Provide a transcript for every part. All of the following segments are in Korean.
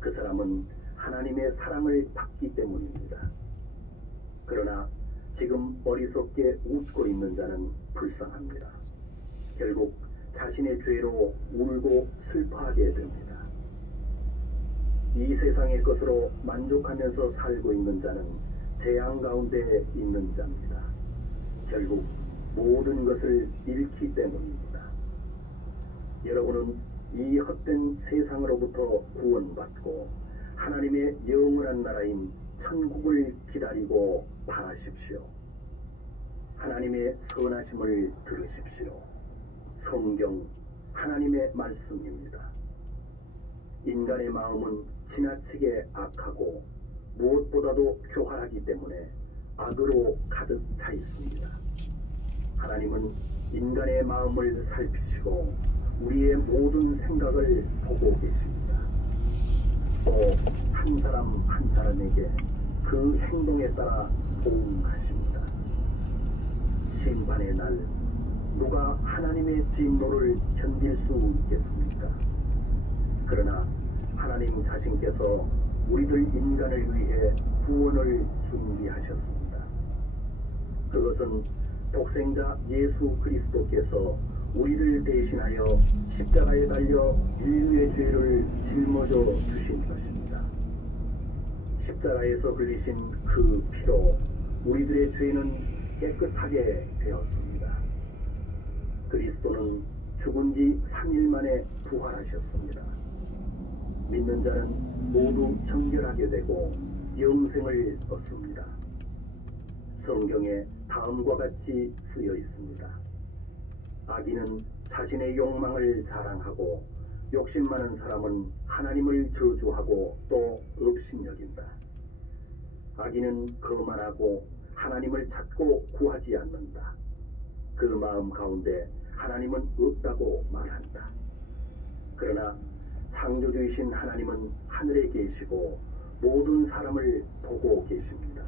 그 사람은 하나님의 사랑을 받기 때문입니다. 그러나 지금 어리석게 웃고 있는 자는 불쌍합니다. 결국 자신의 죄로 울고 슬퍼하게 됩니다. 이 세상의 것으로 만족하면서 살고 있는 자는 재앙 가운데 있는 자입니다. 결국 모든 것을 잃기 때문입니다. 여러분은 이 헛된 세상으로부터 구원받고 하나님의 영원한 나라인 천국을 기다리고 바라십시오. 하나님의 선하심을 들으십시오. 성경 하나님의 말씀입니다. 인간의 마음은 지나치게 악하고 무엇보다도 교활하기 때문에 악으로 가득 차 있습니다. 하나님은 인간의 마음을 살피시고 우리의 모든 생각을 보고 계십니다. 또 한 사람 한 사람에게 그 행동에 따라 보응하십니다. 심판의 날 누가 하나님의 진노를 견딜 수 있겠습니까? 그러나 하나님 자신께서 우리들 인간을 위해 구원을 준비하셨습니다. 그것은 독생자 예수 그리스도께서 우리를 대신하여 십자가에 달려 인류의 죄를 짊어져 주신 것입니다. 십자가에서 흘리신 그 피로 우리들의 죄는 깨끗하게 되었습니다. 그리스도는 죽은 지 3일 만에 부활하셨습니다. 믿는 자는 모두 정결하게 되고 영생을 얻습니다. 성경에 다음과 같이 쓰여 있습니다. 악인은 자신의 욕망을 자랑하고 욕심 많은 사람은 하나님을 저주하고 또 업신여긴다. 악인은 거만하고 하나님을 찾고 구하지 않는다. 그 마음 가운데 하나님은 없다고 말한다. 그러나 창조주이신 하나님은 하늘에 계시고 모든 사람을 보고 계십니다.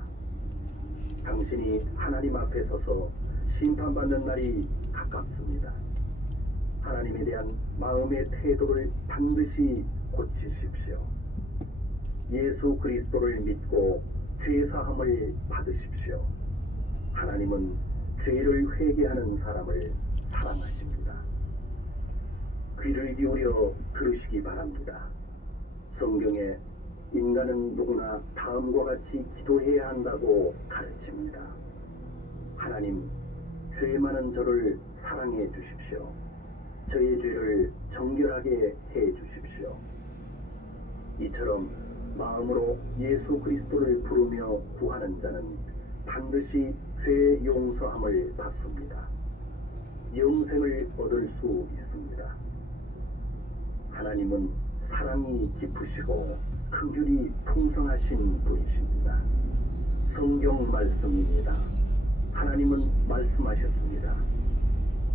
당신이 하나님 앞에 서서 심판받는 날이 가깝습니다. 하나님에 대한 마음의 태도를 반드시 고치십시오. 예수 그리스도를 믿고 죄사함을 받으십시오. 하나님은 죄를 회개하는 사람을 사랑하십니다. 귀를 기울여 들으시기 바랍니다. 성경에 인간은 누구나 다음과 같이 기도해야 한다고 가르칩니다. 하나님, 죄 많은 저를 사랑해 주십시오. 저의 죄를 정결하게 해 주십시오. 이처럼 마음으로 예수 그리스도를 부르며 구하는 자는 반드시 죄 용서함을 받습니다. 영생을 얻을 수 있습니다. 하나님은 사랑이 깊으시고 긍휼이 풍성하신 분이십니다. 성경 말씀입니다. 하나님은 말씀하셨습니다.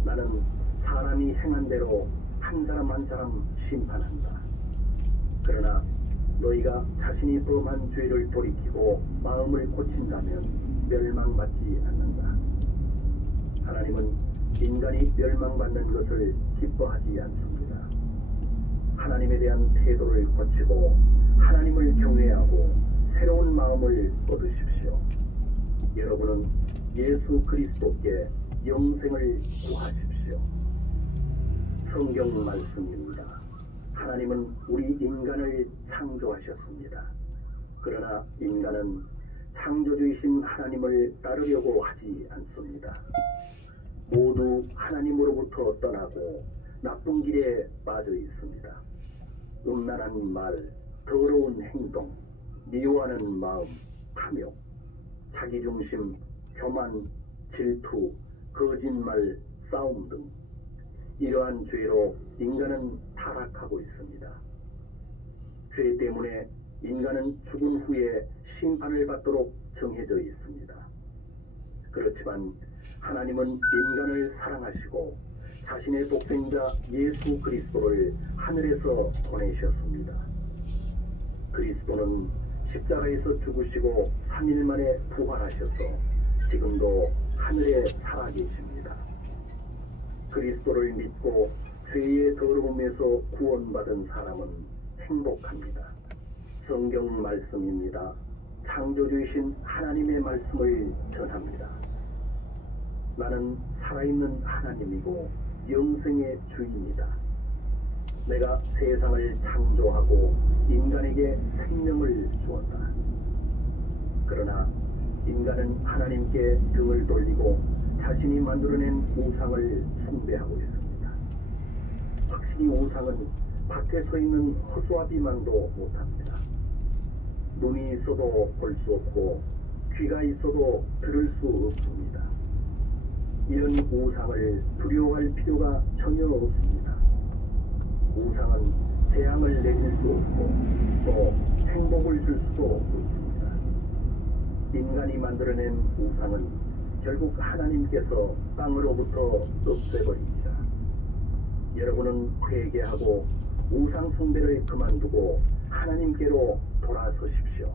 나는 사람이 행한 대로 한 사람 한 사람 심판한다. 그러나 너희가 자신이 범한 죄를 돌이키고 마음을 고친다면 멸망받지 않는다. 하나님은 인간이 멸망받는 것을 기뻐하지 않습니다. 하나님에 대한 태도를 고치고 하나님을 경외하고 새로운 마음을 얻으십시오. 여러분은 예수 그리스도께 영생을 구하십시오. 성경 말씀입니다. 하나님은 우리 인간을 창조하셨습니다. 그러나 인간은 창조주이신 하나님을 따르려고 하지 않습니다. 모두 하나님으로부터 떠나고 나쁜 길에 빠져 있습니다. 음란한 말, 더러운 행동, 미워하는 마음, 탐욕, 자기중심, 교만, 질투, 거짓말, 싸움 등 이러한 죄로 인간은 타락하고 있습니다. 죄 때문에 인간은 죽은 후에 심판을 받도록 정해져 있습니다. 그렇지만 하나님은 인간을 사랑하시고 자신의 독생자 예수 그리스도를 하늘에서 보내셨습니다. 그리스도는 십자가에서 죽으시고 3일 만에 부활하셔서 지금도 하늘에 살아계십니다. 그리스도를 믿고 죄의 더러움에서 구원받은 사람은 행복합니다. 성경 말씀입니다. 창조주이신 하나님의 말씀을 전합니다. 나는 살아있는 하나님이고 영생의 주인이다. 내가 세상을 창조하고 인간에게 생명을 주었다. 그러나 인간은 하나님께 등을 돌리고 자신이 만들어낸 우상을 숭배하고 있습니다. 확실히 우상은 밖에 서 있는 허수아 비만도 못합니다. 눈이 있어도 볼 수 없고 귀가 있어도 들을 수 없습니다. 이런 우상을 두려워할 필요가 전혀 없습니다. 우상은 재앙을 내릴 수 없고 또 행복을 줄 수도 없습니다. 인간이 만들어낸 우상은 결국 하나님께서 땅으로부터 없애버립니다. 여러분은 회개하고 우상 숭배를 그만두고 하나님께로 돌아서십시오.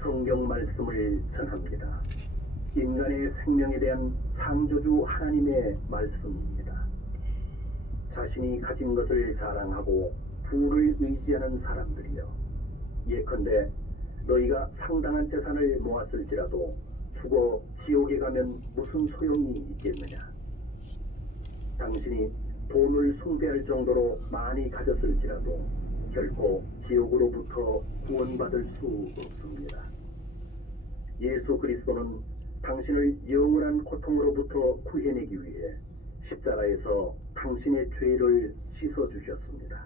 성경 말씀을 전합니다. 인간의 생명에 대한 창조주 하나님의 말씀입니다. 자신이 가진 것을 자랑하고 부를 의지하는 사람들이여, 예컨대 너희가 상당한 재산을 모았을지라도 죽어 지옥에 가면 무슨 소용이 있겠느냐. 당신이 돈을 숭배할 정도로 많이 가졌을지라도 결코 지옥으로부터 구원받을 수 없습니다. 예수 그리스도는 당신을 영원한 고통으로부터 구해내기 위해 십자가에서 당신의 죄를 씻어주셨습니다.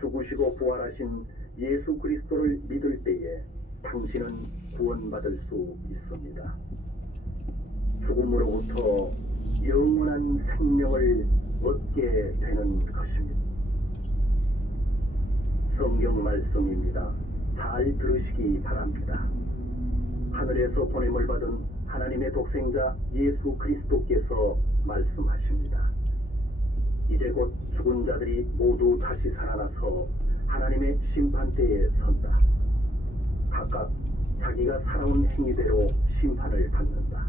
죽으시고 부활하신 예수 그리스도를 믿을 때에 당신은 구원받을 수 있습니다. 죽음으로부터 영원한 생명을 얻게 되는 것입니다. 성경 말씀입니다. 잘 들으시기 바랍니다. 하늘에서 보냄을 받은 하나님의 독생자 예수 그리스도께서 말씀하십니다. 이제 곧 죽은 자들이 모두 다시 살아나서 하나님의 심판대에 선다. 각각 자기가 살아온 행위대로 심판을 받는다.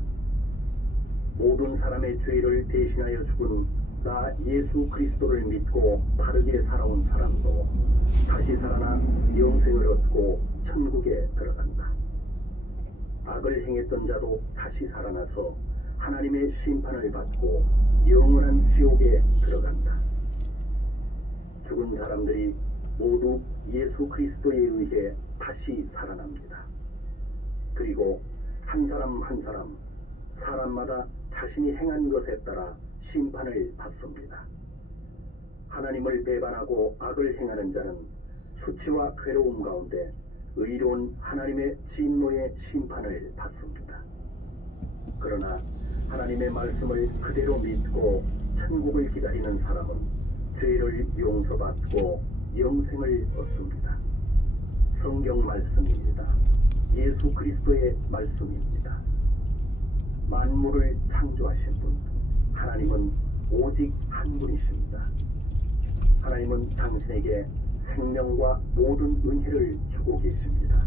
모든 사람의 죄를 대신하여 죽은 나 예수 그리스도를 믿고 바르게 살아온 사람도 다시 살아나 영생을 얻고 천국에 들어간다. 악을 행했던 자도 다시 살아나서 하나님의 심판을 받고 영원한 지옥에 들어간다. 죽은 사람들이 모두 예수 그리스도에 의해 다시 살아납니다. 그리고 한 사람 한 사람, 사람마다 자신이 행한 것에 따라 심판을 받습니다. 하나님을 배반하고 악을 행하는 자는 수치와 괴로움 가운데 의로운 하나님의 진노의 심판을 받습니다. 그러나 하나님의 말씀을 그대로 믿고 천국을 기다리는 사람은 죄를 용서받고 영생을 얻습니다. 성경 말씀입니다. 예수 그리스도의 말씀입니다. 만물을 창조하신 분, 하나님은 오직 한 분이십니다. 하나님은 당신에게 생명과 모든 은혜를 주고 계십니다.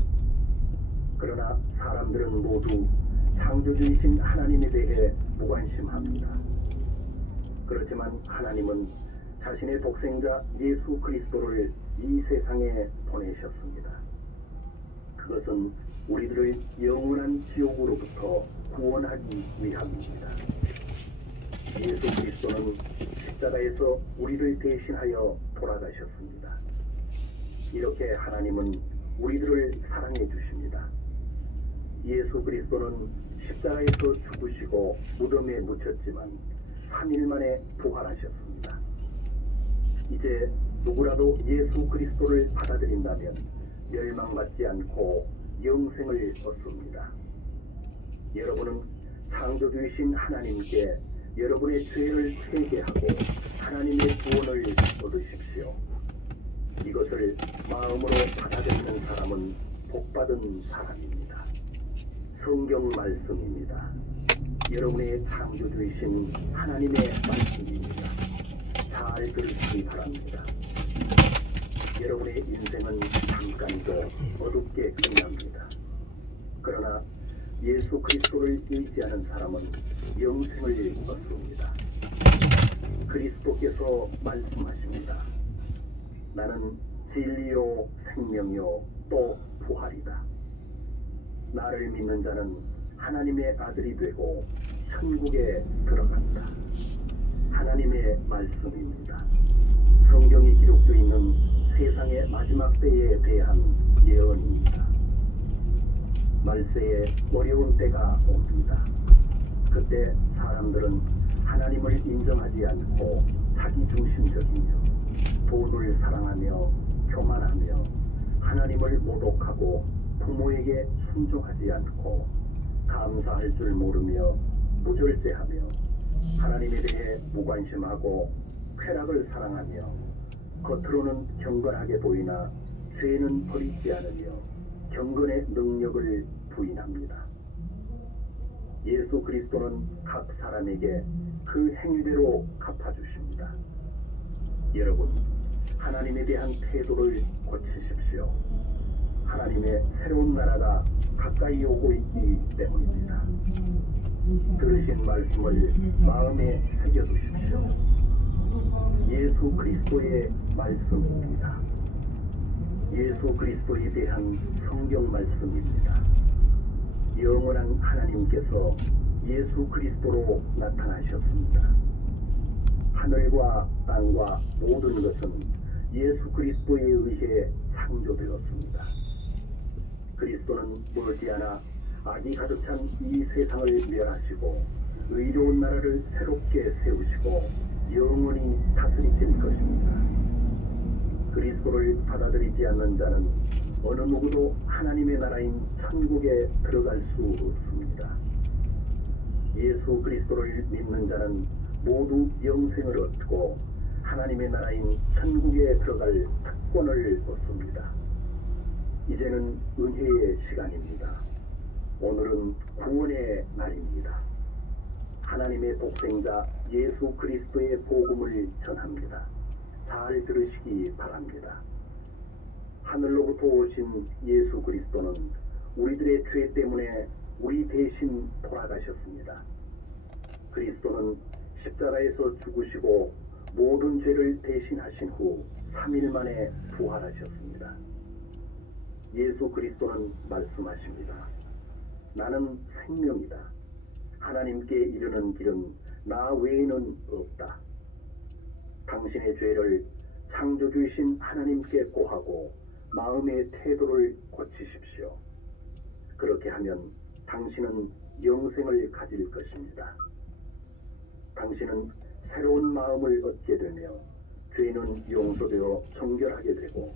그러나 사람들은 모두 창조주이신 하나님에 대해 무관심합니다. 그렇지만 하나님은 자신의 독생자 예수 그리스도를 이 세상에 보내셨습니다. 그것은 우리들을 영원한 지옥으로부터 구원하기 위함입니다. 예수 그리스도는 십자가에서 우리를 대신하여 돌아가셨습니다. 이렇게 하나님은 우리들을 사랑해 주십니다. 예수 그리스도는 십자가에서 죽으시고 무덤에 묻혔지만 3일 만에 부활하셨습니다. 이제 누구라도 예수 그리스도를 받아들인다면 멸망받지 않고 영생을 얻습니다. 여러분은 창조주이신 하나님께 여러분의 죄를 회개하고 하나님의 구원을 얻으십시오. 이것을 마음으로 받아들이는 사람은 복받은 사람입니다. 성경 말씀입니다. 여러분의 창조주이신 하나님의 말씀입니다. 잘 들으시기 바랍니다. 여러분의 인생은 잠깐도 어둡게 끝납니다. 그러나 예수 그리스도를 의지하는 사람은 영생을 얻습니다. 그리스도께서 말씀하십니다. 나는 진리요 생명이요 또 부활이다. 나를 믿는 자는 하나님의 아들이 되고 천국에 들어간다. 하나님의 말씀입니다. 성경에 기록되어 있는 세상의 마지막 때에 대한 예언입니다. 말세에 어려운 때가 옵니다. 그때 사람들은 하나님을 인정하지 않고 자기중심적이며 돈을 사랑하며 교만하며 하나님을 모독하고 부모에게 순종하지 않고 감사할 줄 모르며 무절제하며 하나님에 대해 무관심하고 쾌락을 사랑하며 겉으로는 경건하게 보이나 죄는 버리지 않으며 경건의 능력을 부인합니다. 예수 그리스도는 각 사람에게 그 행위대로 갚아주십니다. 여러분, 하나님에 대한 태도를 고치십시오. 하나님의 새로운 나라가 가까이 오고 있기 때문입니다. 들으신 말씀을 마음에 새겨두십시오. 예수 그리스도의 말씀입니다. 예수 그리스도에 대한 성경 말씀입니다. 영원한 하나님께서 예수 그리스도로 나타나셨습니다. 하늘과 땅과 모든 것은 예수 그리스도에 의해 창조되었습니다. 그리스도는 머지않아 악이 가득 찬 이 세상을 멸하시고 의로운 나라를 새롭게 세우시고 영원히 다스리실 것입니다. 그리스도를 받아들이지 않는 자는 어느 누구도 하나님의 나라인 천국에 들어갈 수 없습니다. 예수 그리스도를 믿는 자는 모두 영생을 얻고 하나님의 나라인 천국에 들어갈 특권을 얻습니다. 이제는 은혜의 시간입니다. 오늘은 구원의 날입니다. 하나님의 독생자 예수 그리스도의 복음을 전합니다. 잘 들으시기 바랍니다. 하늘로부터 오신 예수 그리스도는 우리들의 죄 때문에 우리 대신 돌아가셨습니다. 그리스도는 십자가에서 죽으시고 모든 죄를 대신하신 후 3일 만에 부활하셨습니다. 예수 그리스도는 말씀하십니다. 나는 생명이다. 하나님께 이르는 길은 나 외에는 없다. 당신의 죄를 창조주이신 하나님께 고하고 마음의 태도를 고치십시오. 그렇게 하면 당신은 영생을 가질 것입니다. 당신은 새로운 마음을 얻게 되며 죄는 용서되어 정결하게 되고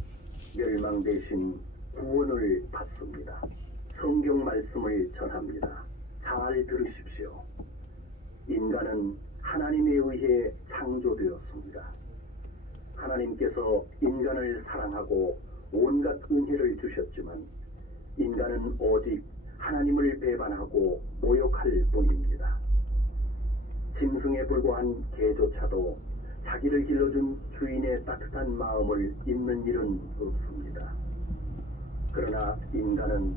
멸망 대신 구원을 받습니다. 성경 말씀을 전합니다. 잘 들으십시오. 인간은 하나님에 의해 창조되었습니다. 하나님께서 인간을 사랑하고 온갖 은혜를 주셨지만 인간은 오직 하나님을 배반하고 모욕할 뿐입니다. 짐승에 불과한 개조차도 자기를 길러준 주인의 따뜻한 마음을 잊는 일은 없습니다. 그러나 인간은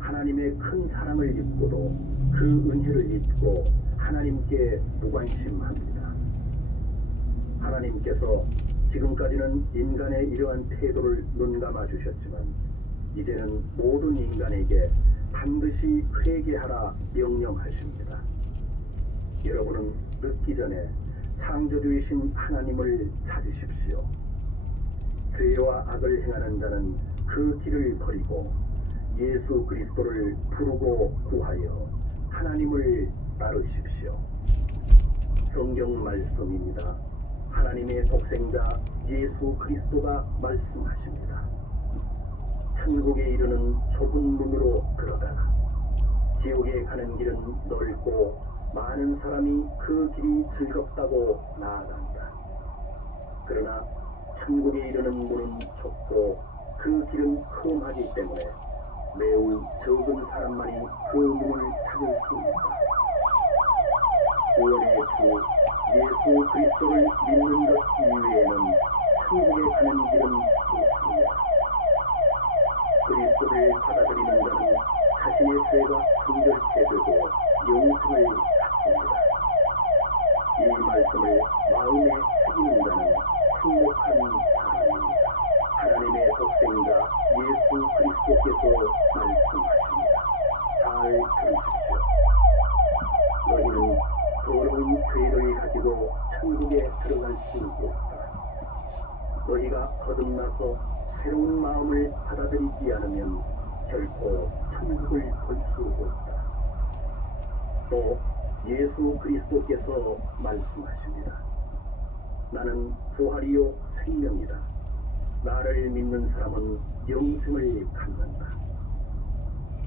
하나님의 큰 사랑을 잊고도 그 은혜를 잊고 하나님께 무관심합니다. 하나님께서 지금까지는 인간의 이러한 태도를 눈감아 주셨지만 이제는 모든 인간에게 반드시 회개하라 명령하십니다. 여러분은 늦기 전에 창조주이신 하나님을 찾으십시오. 죄와 악을 행하는 자는 그 길을 버리고 예수 그리스도를 부르고 구하여 하나님을 따르십시오. 성경 말씀입니다. 하나님의 독생자 예수 그리스도가 말씀하십니다. 천국에 이르는 좁은 문으로 들어가라. 지옥에 가는 길은 넓고 많은 사람이 그 길이 즐겁다고 나아간다. 그러나 천국에 이르는 문은 좁고 그 길은 험하기 때문에 매우 적은 사람만이 그 문을 찾을 수 있다. 구원의 주 예수 그리스도를 믿는 것 이외에는 천국에 가는 길은 없습니다. 그리스도를 받아들이는 자는 자신의 죄가 정결케 되고 영생을 받습니다. 이 말씀을 마음에 새기는 자는 행복한 사람입니다. 하나님의 예수 그리스도께서 말씀하십니다. 잘 들으십시오. 너희는 더러운 죄를 가지고 천국에 들어갈 수 없다. 너희가 거듭나서 새로운 마음을 받아들이지 않으면 결코 천국을 볼 수 없다. 또 예수 그리스도께서 말씀하십니다. 나는 부활이요 생명이다. 나를 믿는 사람은 영생을 갖는다.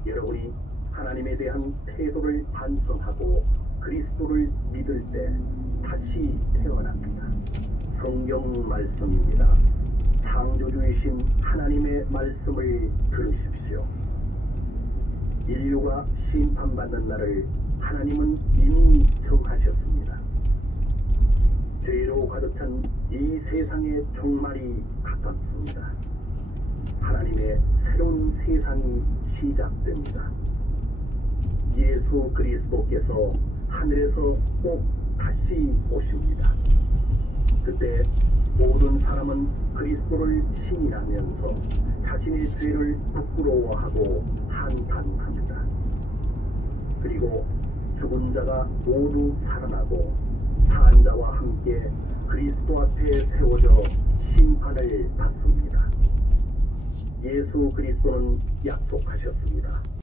여러분이 하나님에 대한 태도를 반성하고 그리스도를 믿을 때 다시 태어납니다. 성경 말씀입니다. 창조주이신 하나님의 말씀을 들으십시오. 인류가 심판받는 날을 하나님은 이미 정하셨습니다. 죄로 가득 찬 이 세상의 종말이 가깝습니다. 하나님의 새로운 세상이 시작됩니다. 예수 그리스도께서 하늘에서 꼭 다시 오십니다. 그때 모든 사람은 그리스도를 시인하면서 자신의 죄를 부끄러워하고 한탄합니다. 그리고 죽은 자가 모두 살아나고 산 자와 함께 그리스도 앞에 세워져 심판을 받습니다. 예수 그리스도는 약속하셨습니다.